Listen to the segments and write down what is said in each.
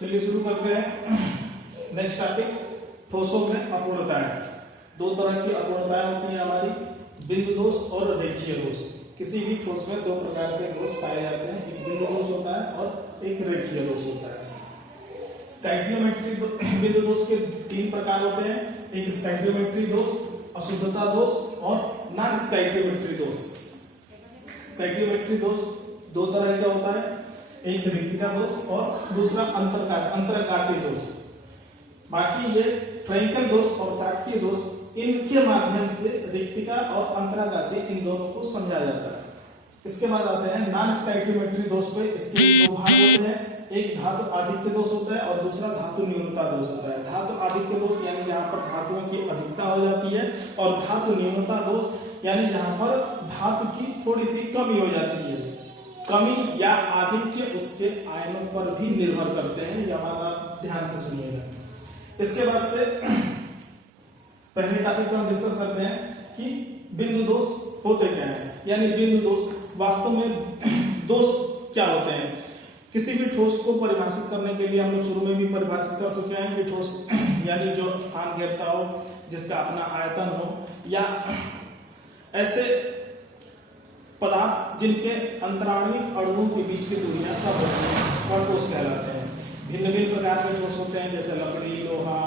चलिए शुरू करते हैं। नेक्स्ट टॉपिक, ठोसों में अपूर्णताएं। दो तरह की अपूर्णताएं होती हैं हमारी, बिंदु दोष और रेखीय दोष। किसी भी ठोस में दो प्रकार के दोष पाए जाते हैं, एक बिंदु दोष होता है और एक रेखीय दोष होता है। स्टैकियोमेट्रिक बिंदु दोष के तीन प्रकार होते हैं, एक स्टैकियोमेट्री दोष, अशुद्धता दोष और नॉन स्टैकियोमेट्री दोष। स्टैकियोमेट्री दोष दो तरह का होता है, एक रिक्तिका दोष और दूसरा अंतरकाशीय दोष। बाकी ये फ्रैंकल दोष और शाक्य दोष, इनके माध्यम से रिक्तिका और अंतरकाशीय इन दोनों को समझा जाता है। इसके बाद आते हैं नॉन स्टैकियोमेट्री दोष पे। इसके दो भाग होते हैं, एक धातु आधिक्य दोष होता है और दूसरा धातु न्यूनता दोष होता है। धातु आधिक्य दोष यानी जहां पर धातुओं की अधिकता हो जाती है, और धातु न्यूनता दोष यानी जहां पर धातु की थोड़ी सी कमी हो जाती है। कमी या आधिक्य उसके आयनों पर भी निर्भर करते हैं, ये हमारा ध्यान से सुनिएगा। इसके बाद से पहले टॉपिक पर हम डिस्कस करते हैं कि बिंदु दोष होते क्या हैं, यानी बिंदु दोष वास्तव में दोष क्या होते हैं। किसी भी ठोस को परिभाषित करने के लिए हम लोग शुरू में भी परिभाषित कर चुके हैं कि ठोस यानी जो स्थान घेरता हो, जिसका अपना आयतन हो, या ऐसे पदार्थ जिनके अंतराणविक अणुओं के बीच की दूरियां कम होती हैं और ठोस कहलाते हैं। भिन्न भिन्न प्रकार के ठोस होते हैं, जैसे लकड़ी, लोहा,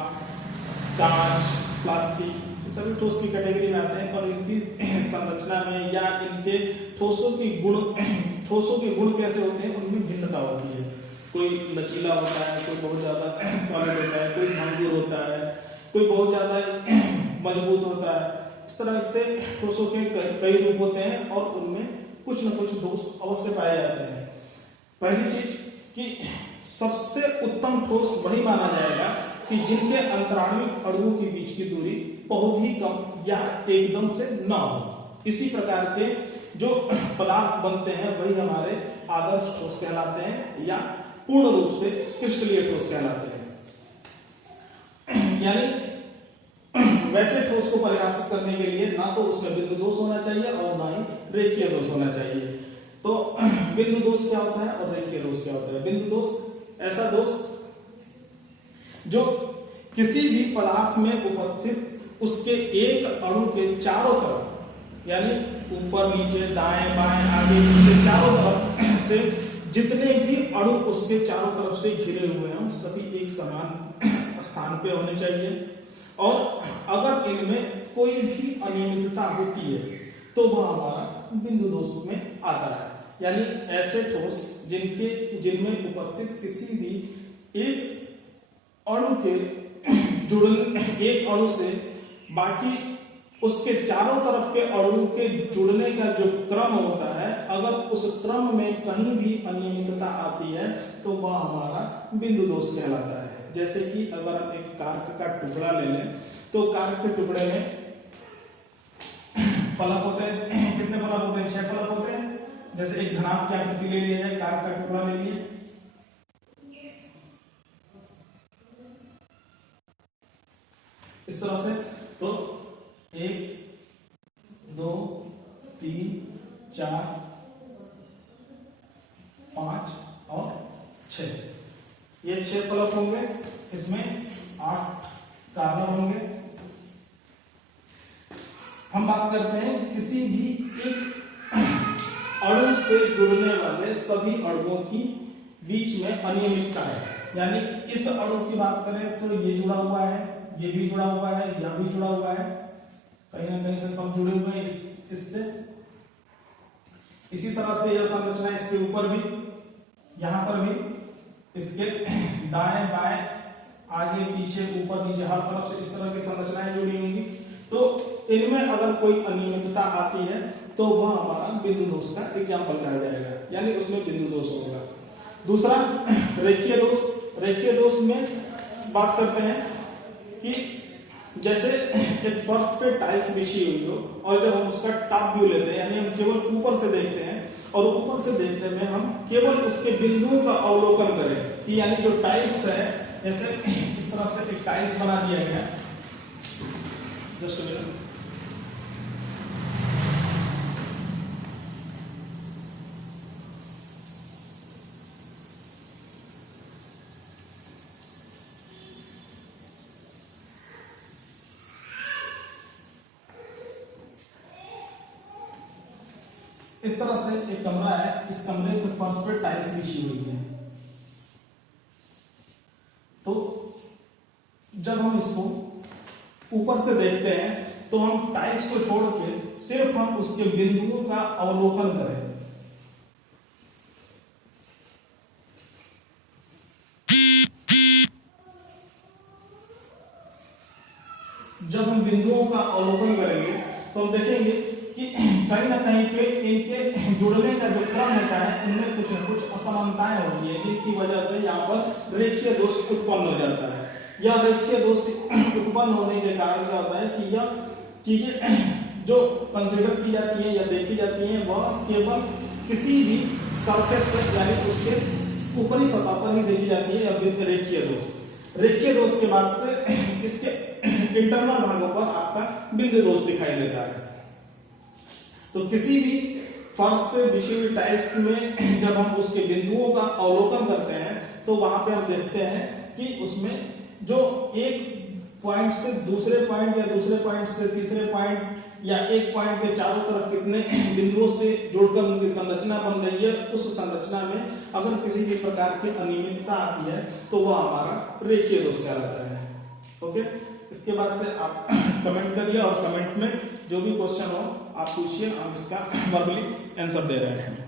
कांच, प्लास्टिक, ये सभी ठोस की कैटेगरी में आते हैं। पर इनकी संरचना में या इनके ठोसों के गुण कैसे होते हैं, उनमें भिन्नता होती है। कोई लचीला होता है, कोई बहुत ज्यादा सॉलिड होता है, कोई भंगुर होता है, कोई बहुत ज्यादा मजबूत होता है। इस तरह से ठोसों के कई रूप होते हैं और उनमें कुछ न कुछ दोष अवश्य पाए जाते हैं। पहली चीज कि सबसे उत्तम ठोस वही माना जाएगा कि जिनके अंतराणविक अणुओं के बीच की दूरी बहुत ही कम या एकदम से न हो। इसी प्रकार के जो पदार्थ बनते हैं वही हमारे आदर्श ठोस कहलाते हैं या पूर्ण रूप से क्रिस्टलीय ठोस कहलाते हैं। यानी वैसे ठोस को परिभाषित करने के लिए ना तो उसमें बिंदु दोष होना चाहिए और ना ही रेखीय दोष होना चाहिए। तो बिंदु दोष क्या होता है और रेखीय दोष क्या होता है? बिंदु दोष ऐसा दोष जो किसी भी पदार्थ में उपस्थित उसके एक अणु के चारों तरफ, यानी ऊपर नीचे दाएं बाएं आगे पीछे चारों तरफ से जितने भी अणु उसके चारों तरफ से घिरे हुए हैं सभी एक समान स्थान पे होने चाहिए। और अगर इनमें कोई भी अनियमितता होती है तो वह हमारा बिंदु दोष में आता है। यानी ऐसे ठोस जिनमें उपस्थित किसी भी एक अणु के एक अणु से बाकी उसके चारों तरफ के अणु के जुड़ने का जो क्रम होता है, अगर उस क्रम में कहीं भी अनियमितता आती है तो वह हमारा बिंदु दोष कहलाता है। जैसे कि अगर हम एक कार्क का टुकड़ा ले लें तो कार्क के टुकड़े में फलक होते हैं, कितने फलक होते हैं? 6 फलक होते हैं। जैसे एक घनाभ की आकृति ले लिया जाए, कार्क का टुकड़ा ले लिए, इस तरह से, तो 1 2 3 4 5 और 6, ये 6 फलक होंगे। इसमें 8 कार्बन होंगे। हम बात करते हैं किसी भी एक अणु से जुड़ने वाले सभी अणुओं की बीच में अनियमितता है। यानी इस अणु की बात करें तो ये जुड़ा हुआ है, ये भी जुड़ा हुआ है, यह भी जुड़ा हुआ है, कहीं ना कहीं से सब जुड़े हुए हैं इससे। इसी तरह से यह संरचना इसके ऊपर भी, यहां पर भी, इसके दाएं बाएं आगे पीछे ऊपर नीचे हर तरफ से इस तरह की संरचनाएं जुड़ी होंगी। तो इनमें अगर कोई अनियमितता आती है तो वह हमारा बिंदु दोष का एग्जाम्पल कहा जाएगा, यानी उसमें बिंदु दोष होगा। दूसरा रेखीय दोष। रेखीय दोष में बात करते हैं कि जैसे एक फर्श पे टाइल्स बिछी हुई हो और जब हम उसका टॉप व्यू लेते हैं, यानी हम केवल ऊपर से देखते हैं, और ऊपर से देखने में हम केवल उसके बिंदुओं का अवलोकन करें कि यानी जो टाइल्स है, जैसे इस तरह से एक टाइल्स बना दिया गया, जस्ट मिनट, इस तरह से एक कमरा है, इस कमरे के फर्श पे टाइल्स बिछी हुई है। तो जब हम इसको ऊपर से देखते हैं तो हम टाइल्स को छोड़ के सिर्फ हम उसके बिंदुओं का अवलोकन करें। जब हम बिंदुओं का अवलोकन करेंगे तो हम देखेंगे कि कहीं ना कहीं पे इनके जुड़ने का जो क्रम होता है उनमें कुछ न कुछ असमानताएं होती है, जिनकी वजह से यहाँ पर रेखीय दोष उत्पन्न हो जाता है। यह रेखीय दोष उत्पन्न होने के कारण क्या होता है कि यह चीजें जो कंसीडर की जाती है या देखी जाती है वह केवल किसी भी सरफेस पर यानी उसके ऊपरी सतह पर ही देखी जाती है, या रेखीय दोष। रेखीय दोष के बाद से इसके इंटरनल भागों पर आपका बिंदु दोष दिखाई देता है। तो किसी भी फर्श पे बिछी हुई टाइल्स में जब हम उसके बिंदुओं का अवलोकन करते हैं तो वहां पे हम देखते हैं कि उसमें जो एक पॉइंट से दूसरे पॉइंट या दूसरे पॉइंट से तीसरे पॉइंट या एक पॉइंट के चारों तरफ कितने बिंदुओं से जोड़कर उनकी संरचना बन रही है, उस संरचना में अगर किसी भी प्रकार की अनियमितता आती है तो वह हमारा रेखीय दोष कहलाता है। ओके, इसके बाद से आप कमेंट करिए और कमेंट में जो भी क्वेश्चन हो आप पूछिए, हम इसका वर्बली आंसर दे रहे हैं।